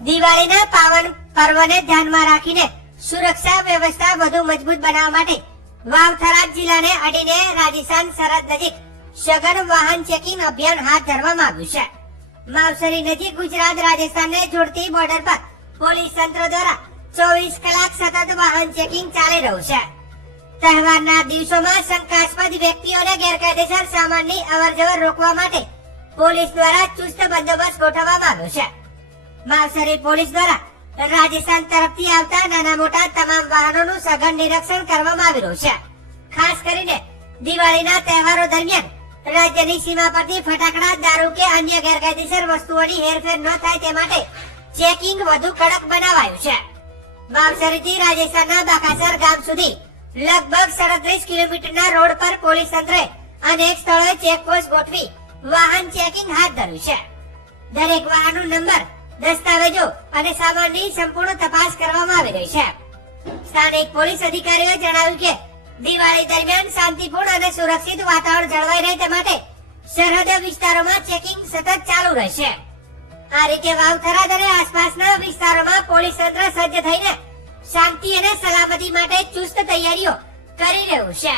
દિવાળીના પાવન પર્વને ધ્યાનમાં રાખીને સુરક્ષા વ્યવસ્થા વધુ મજબૂત બનાવવા માટે વાવથરા જિલ્લાને અડીને રાજસ્થાન સરહદ નજીક સઘન વાહન ચેકિંગ અભિયાન હાથ ધરવામાં આવ્યું છે. માવસરી નજીક ગુજરાત રાજસ્થાનને જોડતી બોર્ડર પર પોલીસ તંત્ર દ્વારા ચોવીસ કલાક સતત વાહન ચેકિંગ ચાલી રહ્યું છે. તહેવારના દિવસોમાં શંકાસ્પદ વ્યક્તિઓને ગેરકાયદેસર સામાનની અવરજવર રોકવા માટે પોલીસ દ્વારા ચુસ્ત બંદોબસ્ત ગોઠવવામાં આવ્યો છે. માવસરી પોલીસ દ્વારા રાજસ્થાન તરફથી આવતા નાના મોટા તમામ વાહનોનું સઘન નિરીક્ષણ કરવામાં આવી રહ્યું છે. ખાસ કરીને દિવાળીના તહેવારો દરમિયાન રાજ્યની સીમા પરથી ફટાકડા, દારૂ કે અન્ય ગેરકાયદેસર વસ્તુઓની હેરફેર ન થાય તે માટે ચેકિંગ વધુ કડક બનાવાયું છે. માવસરીથી રાજસ્થાનના બાકાસર ગામ સુધી લગભગ સડત્રીસ કિલોમીટરના રોડ પર પોલીસ તંત્રે અનેક સ્થળોએ ચેકપોસ્ટ ગોઠવી વાહન ચેકિંગ હાથ ધર્યું છે. દરેક વાહનનો નંબર દસ્તાવેજો અને સામાનની સંપૂર્ણ તપાસ કરવામાં આવી રહી છે. સ્થાનિક પોલીસ અધિકારીએ જણાવ્યું કે, દિવાળી દરમિયાન શાંતિપૂર્ણ અને સુરક્ષિત વાતાવરણ જળવાઈ રહે તે માટે સરહદ વિસ્તારોમાં ચેકિંગ સતત ચાલુ રહેશે. આ રીતે વાવ થરાદ અને આસપાસના વિસ્તારોમાં પોલીસ તંત્ર સજ્જ થઈને શાંતિ અને સલામતી માટે ચુસ્ત તૈયારીઓ કરી રહ્યું છે.